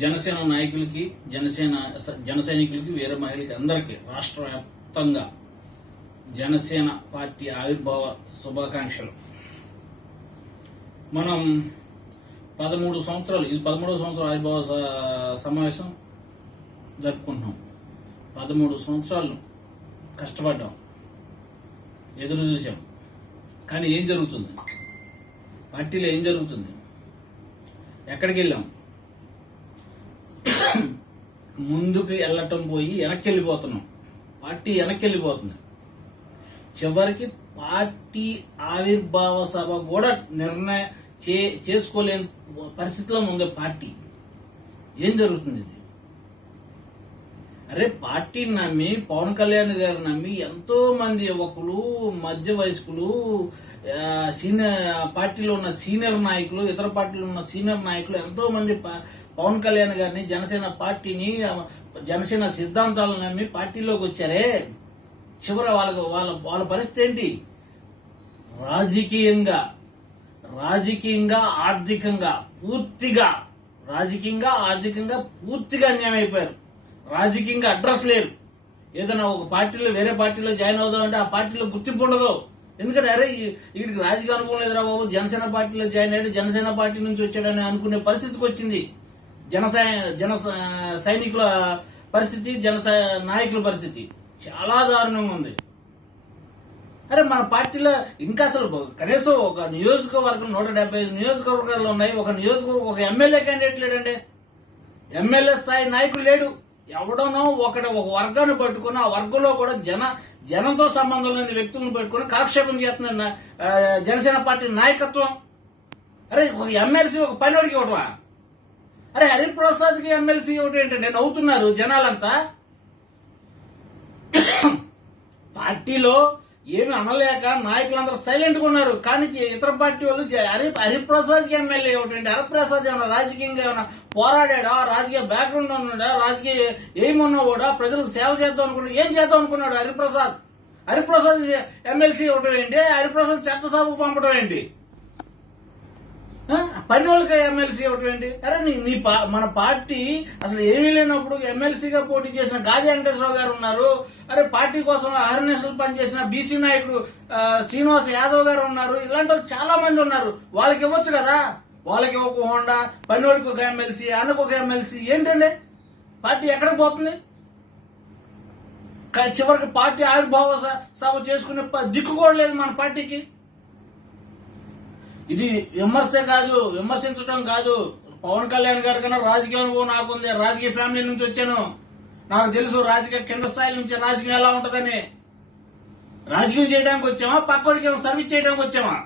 జనసేన నాయకులకి, జన సైనికులకి, వీర మహిళలకి అందరికీ రాష్ట్ర వ్యాప్తంగా జనసేన పార్టీ ఆవిర్భావ శుభాకాంక్షలు. మనం 13 సంవత్సరాలు, ఇది 13వ సంవత్సరం ఆవిర్భావ సమావేశం జరుపుకుంటున్నాం. 13 సంవత్సరాలు కష్టపడ్డాం, ఎదురు చూసాం. కానీ ఏం జరుగుతుంది? పార్టీలో ఏం జరుగుతుంది? ఎక్కడికి వెళ్ళాం? ముందుకు వెళ్ళటం పోయి వెనక్కి వెళ్ళిపోతున్నాం. పార్టీ వెనక్కి వెళ్ళిపోతుంది. చివరికి పార్టీ ఆవిర్భావ సభ కూడా నిర్ణయం చేసుకోలేని పరిస్థితిలో ఉంది పార్టీ. ఏం జరుగుతుంది ఇది? అరే, పార్టీని నమ్మి, పవన్ కళ్యాణ్ గారు నమ్మి ఎంతో మంది యువకులు, మధ్య వయస్కులు, పార్టీలో ఉన్న సీనియర్ నాయకులు, ఇతర పార్టీలో ఉన్న సీనియర్ నాయకులు ఎంతో మంది పవన్ కళ్యాణ్ గారిని, జనసేన పార్టీని, జనసేన సిద్ధాంతాలను నమ్మి పార్టీలోకి వచ్చారే. చివర వాళ్ళ పరిస్థితి ఏంటి? రాజకీయంగా ఆర్థికంగా పూర్తిగా అన్యాయం అయిపోయారు. రాజకీయంగా అడ్రస్ లేరు. ఏదైనా ఒక పార్టీలో, వేరే పార్టీలో జాయిన్ అవుదామంటే ఆ పార్టీలో గుర్తింపు ఉండదు. ఎందుకంటే అరే, వీడికి రాజకీయ అనుభవం లేదురా బాబు, జనసేన పార్టీలో జాయిన్ అయ్యాడు, జనసేన పార్టీ నుంచి వచ్చాడని అనుకునే పరిస్థితికి వచ్చింది జన సైనికుల పరిస్థితి, నాయకుల పరిస్థితి చాలా దారుణంగా ఉంది. అరే, మన పార్టీలో ఇంకా అసలు కనీసం ఒక నియోజకవర్గం, 175 నియోజకవర్గాలు ఉన్నాయి. ఒక నియోజకవర్గం, ఒక ఎమ్మెల్యే క్యాండిడేట్ లేడండి. ఎమ్మెల్యే స్థాయి నాయకుడు లేడు. ఎవడనో ఒక వర్గాన్ని పట్టుకుని, ఆ వర్గంలో కూడా జనంతో సంబంధం లేని వ్యక్తులను పట్టుకుని కాలక్షేపం చేస్తున్న జనసేన పార్టీ నాయకత్వం. అరే, ఒక ఎమ్మెల్సీ ఒక పనివాడికి ఇవ్వటమా? అరే, హరిప్రసాద్కి ఎమ్మెల్సీ ఇవ్వటం ఏంటంటే నవ్వుతున్నారు జనాలంతా. పార్టీలో ఏమి అనలేక నాయకులందరూ సైలెంట్ గా ఉన్నారు. కానీ ఇతర పార్టీ వాళ్ళు హరిప్రసాద్ కి ఎమ్మెల్యే ఏమిటంటే, హరిప్రసాద్ ఏమన్నా రాజకీయంగా ఏమన్నా పోరాడా, రాజకీయ బ్యాక్గ్రౌండ్ ఉన్నాడా, రాజకీయ ఏమున్నాడా, ప్రజలకు సేవ చేద్దాం అనుకున్నాడు. ఏం చేద్దాం అనుకున్నాడు హరిప్రసాద్ ఎమ్మెల్సీ ఇవ్వటం ఏంటి? హరిప్రసాద్ చట్టసభకు పంపడం ఏంటి? పని వాళ్ళకి ఎమ్మెల్సీ ఇవ్వటం ఏంటి? అరే, మన పార్టీ అసలు ఏమీ లేనప్పుడు ఎమ్మెల్సీగా పోటీ చేసిన గాజీ వెంకటేశ్వరరావు గారు ఉన్నారు. అరే, పార్టీ కోసం అహర్నిశలు పనిచేసిన బీసీ నాయకుడు శ్రీనివాస్ యాదవ్ గారు ఉన్నారు. ఇలాంటి వాళ్ళు చాలా మంది ఉన్నారు. వాళ్ళకి ఇవ్వచ్చు కదా. వాళ్ళకి ఒక హోండా, పనివాడికి ఒక ఎమ్మెల్సీ, అన్నకు ఒక ఎమ్మెల్సీ. ఏంటండి పార్టీ ఎక్కడికి పోతుంది? చివరికి పార్టీ ఆవిర్భావ సభ చేసుకునే దిక్కు కూడా లేదు మన పార్టీకి. ఇది విమర్శించడం కాదు. పవన్ కళ్యాణ్ గారి కన్నా రాజకీయ అనుభవం నాకుంది. రాజకీయ ఫ్యామిలీ నుంచి వచ్చాను. నాకు తెలుసు రాజకీయ కింద స్థాయి నుంచి రాజకీయం ఎలా ఉంటుందని. రాజకీయం చేయడానికి వచ్చామా, పక్కోడికి సర్వీస్ చేయడానికి వచ్చామా?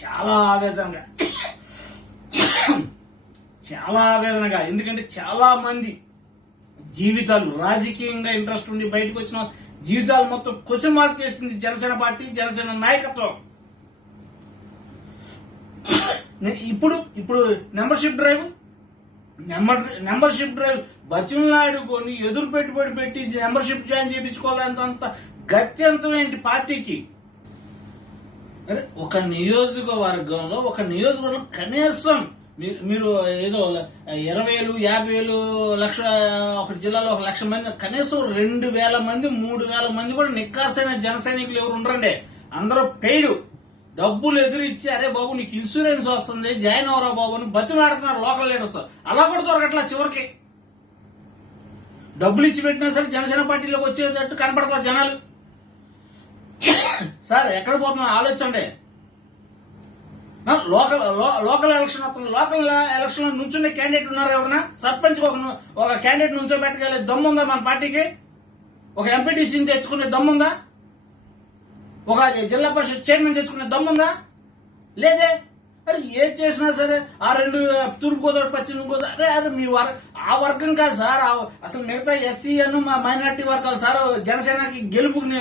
చాలా ఆవేదనగా, ఎందుకంటే చాలా మంది జీవితాలు, రాజకీయంగా ఇంట్రెస్ట్ ఉండి బయటకు వచ్చిన జీవితాలు మొత్తం క్వశ్చన్ మార్క్ చేసింది జనసేన పార్టీ, జనసేన నాయకత్వం. ఇప్పుడు మెంబర్షిప్ డ్రైవ్ బతిమలాడుకొని ఎదురు పెట్టుబడి పెట్టి మెంబర్షిప్ జాయిన్ చేయించుకోవాలంత గత్యంతం ఏంటి పార్టీకి? అరే, ఒక నియోజకవర్గంలో కనీసం మీరు ఏదో 20,000, 50,000, లక్ష, ఒక జిల్లాలో 1,00,000 మంది, కనీసం 2,000 మంది, 3,000 మంది కూడా నిక్కాసైన జన సైనికులు ఎవరు ఉండరండి. అందరూ పెయిడ్ డబ్బులు ఎదురిచ్చి, అరే బాబు నీకు ఇన్సూరెన్స్ వస్తుంది, జాయిన్ అవరా బాబు అని బతిమలాడుతున్నారు లోకల్ లీడర్స్. అలా కూడా దొరకట్లా. చివరికి డబ్బులు ఇచ్చి పెట్టినా సరే జనసేన పార్టీలోకి వచ్చేటట్టు కనపడతా జనాలు. సార్, ఎక్కడ పోతున్నా ఆలోచించండి. లోకల్ ఎలక్షన్ వస్తుంది. లోకల్ ఎలక్షన్ లో నుంచునే క్యాండిడేట్ ఉన్నారు. ఎవరైనా సర్పంచ్ ఒక క్యాండిడేట్ నుంచోబెట్టగలే దమ్ముందా మన పార్టీకి? ఒక ఎంపీటీసీని తెచ్చుకునే దమ్ముందా? ఒక జిల్లా పరిషత్ చైర్మన్ తెచ్చుకునే దమ్ముందా? లేదే. అరే, ఏది చేసినా సరే ఆ 2 తూర్పు గోదావరి, పశ్చిమ గోదావరి, అరే మీ ఆ వర్గం కాదు సార్. అసలు మిగతా ఎస్సీ మైనార్టీ వర్గాలు సార్ జనసేనకి గెలుపుని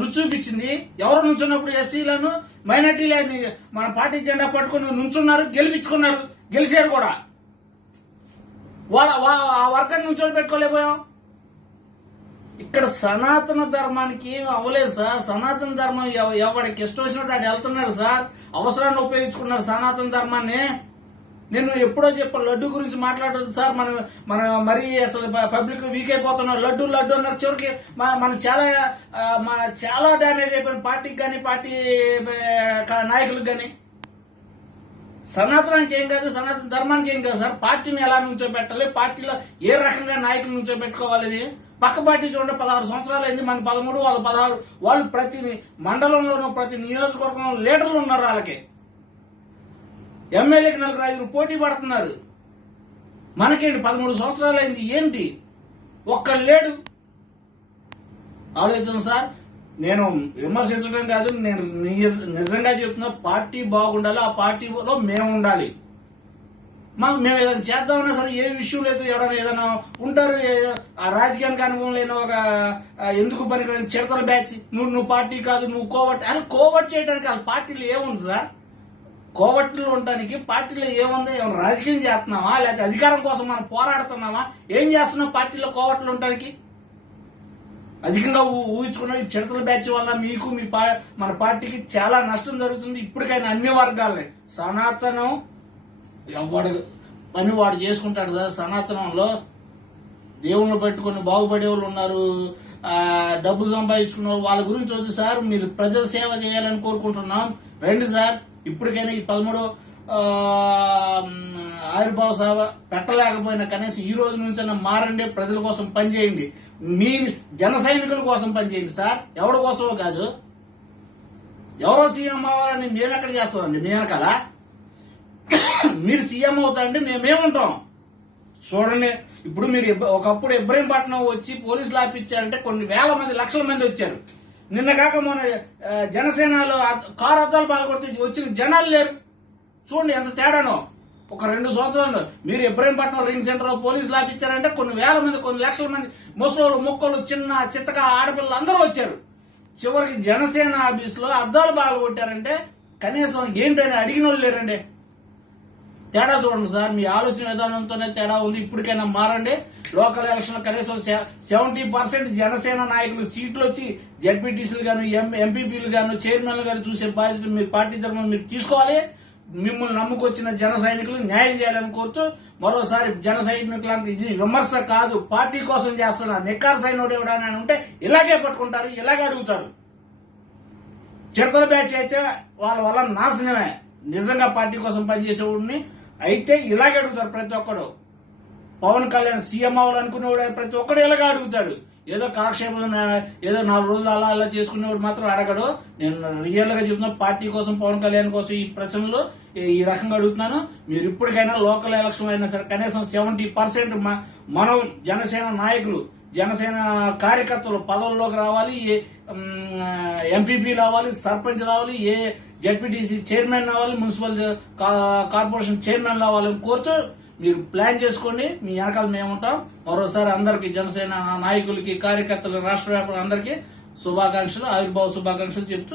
రుచి చూపించింది. ఎవరు నుంచున్నప్పుడు ఎస్సీలను, మైనార్టీలని మన పార్టీ జెండా పట్టుకుని నుంచున్నారు, గెలిపించుకున్నారు, గెలిచారు కూడా. ఆ వర్గాన్ని నుంచొని పెట్టుకోలేకపోయాం. ఇక్కడ సనాతన ధర్మానికి ఏం అవ్వలేదు సార్. సనాతన ధర్మం ఎవరికి ఇష్టం వచ్చినట్టు వాడు వెళ్తున్నాడు సార్. అవసరాన్ని ఉపయోగించుకున్నారు సనాతన ధర్మాన్ని. నేను ఎప్పుడో చెప్పాను లడ్డు గురించి మాట్లాడదు సార్, మన మరీ అసలు పబ్లిక్ వీక్ అయిపోతున్నాం, లడ్డు లడ్డు అన్నారు. చివరికి మనం చాలా డ్యామేజ్ అయిపోయింది పార్టీకి కానీ పార్టీ నాయకులకు కానీ. సనాతనానికి ఏం కాదు, సనాతన ధర్మానికి ఏం కాదు సార్. పార్టీని ఎలా నుంచో పెట్టాలి, పార్టీలో ఏ రకంగా నాయకులు నుంచో పెట్టుకోవాలని. పక్క పార్టీ చూడండి 16 సంవత్సరాలు అయింది, మన 13, వాళ్ళు 16. వాళ్ళు ప్రతి మండలంలోనూ ప్రతి నియోజకవర్గంలో లీడర్లు ఉన్నారు. వాళ్ళకి ఎమ్మెల్యేకి 4-5 పోటీ పడుతున్నారు. మనకేంటి 13 సంవత్సరాలు అయింది, ఏంటి ఒక్కడు లేడు. ఆలోచన సార్. నేను విమర్శించడం కాదు, నేను నిజంగా చెప్తున్నా. పార్టీ బాగుండాలి, ఆ పార్టీలో మేము ఉండాలి. మేము ఏదైనా చేద్దామన్నా సరే ఏ విషయం లేదు. ఎవరైనా ఏదైనా ఉంటారు, ఆ రాజకీయానికి అనుభవం లేని ఒక ఎందుకు పనికిరాని చిడతల బ్యాచ్, నువ్వు పార్టీ కాదు, నువ్వు కోవట్. అది కోవట్ చేయడానికి వాళ్ళ పార్టీలో ఏముంది సార్? కోవట్లు ఉండడానికి పార్టీలో ఏముంది? ఏమైనా రాజకీయం చేస్తున్నావా, లేకపోతే అధికారం కోసం మనం పోరాడుతున్నావా? ఏం చేస్తున్నావు పార్టీలో కోవట్లు ఉండడానికి? అధికంగా ఊహించుకున్న ఈ చిడతల బ్యాచ్ వల్ల మీకు మన పార్టీకి చాలా నష్టం జరుగుతుంది. ఇప్పటికైనా అన్ని వర్గాలని సనాతనం ఎవడు పని వాడు చేసుకుంటాడు సార్. సనాతనంలో దేవుళ్ళు పెట్టుకుని బాగుపడే వాళ్ళు ఉన్నారు, డబ్బులు సంపాదించుకున్నారు. వాళ్ళ గురించి వచ్చి సార్ మీరు ప్రజల సేవ చేయాలని కోరుకుంటున్నాం. రండి సార్, ఇప్పటికైనా ఈ 13 ఆవిర్భావ సభ పెట్టలేకపోయినా కనీసం ఈ రోజు నుంచైనా మారండి, ప్రజల కోసం పనిచేయండి. మీ జన సైనికుల కోసం పనిచేయండి సార్, ఎవరి కోసమో కాదు. ఎవరో సీఎం అవ్వాలని మేమెక్కడ చేస్తామండి? మీ వెనకాల మీరు సీఎం అవుతారంటే మేమేముంటాం చూడండి. ఇప్పుడు మీరు ఒకప్పుడు ఇబ్రహీంపట్నం వచ్చి పోలీసులు ఆపిచ్చారంటే కొన్ని వేల మంది, లక్షల మంది వచ్చారు. నిన్న కాక మన జనసేనలో కారు అద్దాలు పాల్గొడితే వచ్చిన జనాలు లేరు. చూడండి ఎంత తేడానో. ఒక 2 సంవత్సరాలు మీరు ఇబ్రహీంపట్నం రింగ్ సెంటర్ లో పోలీసులు ఆపిచ్చారంటే కొన్ని వేల మంది, కొన్ని లక్షల మంది ముసలోళ్ళు, మొక్కలు, చిన్న చిత్తక ఆడపిల్లలు అందరూ వచ్చారు. చివరికి జనసేన ఆఫీస్ లో అద్దాలు పాల్గొట్టారంటే కనీసం ఏంటని అడిగిన వాళ్ళు లేరండి. తేడా చూడండి సార్, మీ ఆలోచన విధానంతోనే తేడా ఉంది. ఇప్పటికైనా మారండి. లోకల్ ఎలక్షన్ కనీసం 70% జనసేన నాయకులు సీట్లు వచ్చి జడ్పీటీసీలు గాను, ఎంపీపీలు గాను, చైర్మన్లు గాను చూసే బాధ్యత మీ పార్టీ తరఫున మీరు తీసుకోవాలి. మిమ్మల్ని నమ్ముకొచ్చిన జన సైనికులు న్యాయం చేయాలని కోరుతూ మరోసారి జన సైనికులకు ఇది విమర్శ కాదు, పార్టీ కోసం చేస్తున్నారు. నిక్కారు సైనికుడు ఎవడని ఉంటే ఇలాగే పట్టుకుంటారు, ఇలాగే అడుగుతారు. చిడతల బ్యాచ్ అయితే వాళ్ళ వల్ల నాశనమే. నిజంగా పార్టీ కోసం పనిచేసేవాడిని అయితే ఇలాగే అడుగుతారు ప్రతి ఒక్కడు. పవన్ కళ్యాణ్ సీఎం అవ్వాలనుకునేవాడు ప్రతి ఒక్కడు ఇలాగే అడుగుతాడు. ఏదో కాలక్షేపం ఏదో 4 రోజులు అలా చేసుకునేవాడు మాత్రం అడగడు. నేను రియల్ గా చెప్తున్నా, పార్టీ కోసం పవన్ కళ్యాణ్ కోసం ఈ ప్రశ్నలు ఈ రకంగా అడుగుతున్నాను. మీరు ఇప్పటికైనా లోకల్ ఎలక్షన్ అయినా సరే కనీసం 70% మనం జనసేన నాయకులు, జనసేన కార్యకర్తలు పదవుల్లోకి రావాలి. ఎంపీపీలు రావాలి, సర్పంచ్ రావాలి, జడ్పీటీసీ చైర్మన్ రావాలి, మున్సిపల్ కార్పొరేషన్ చైర్మన్ రావాలని కోరుతూ మీరు ప్లాన్ చేసుకోండి. మీ వెనకాల మేము ఉంటాం. మరోసారి అందరికి జనసేన నాయకులకి, కార్యకర్తలు, రాష్ట్ర వ్యాపారం అందరికీ శుభాకాంక్షలు, ఆవిర్భావ శుభాకాంక్షలు చెప్తూ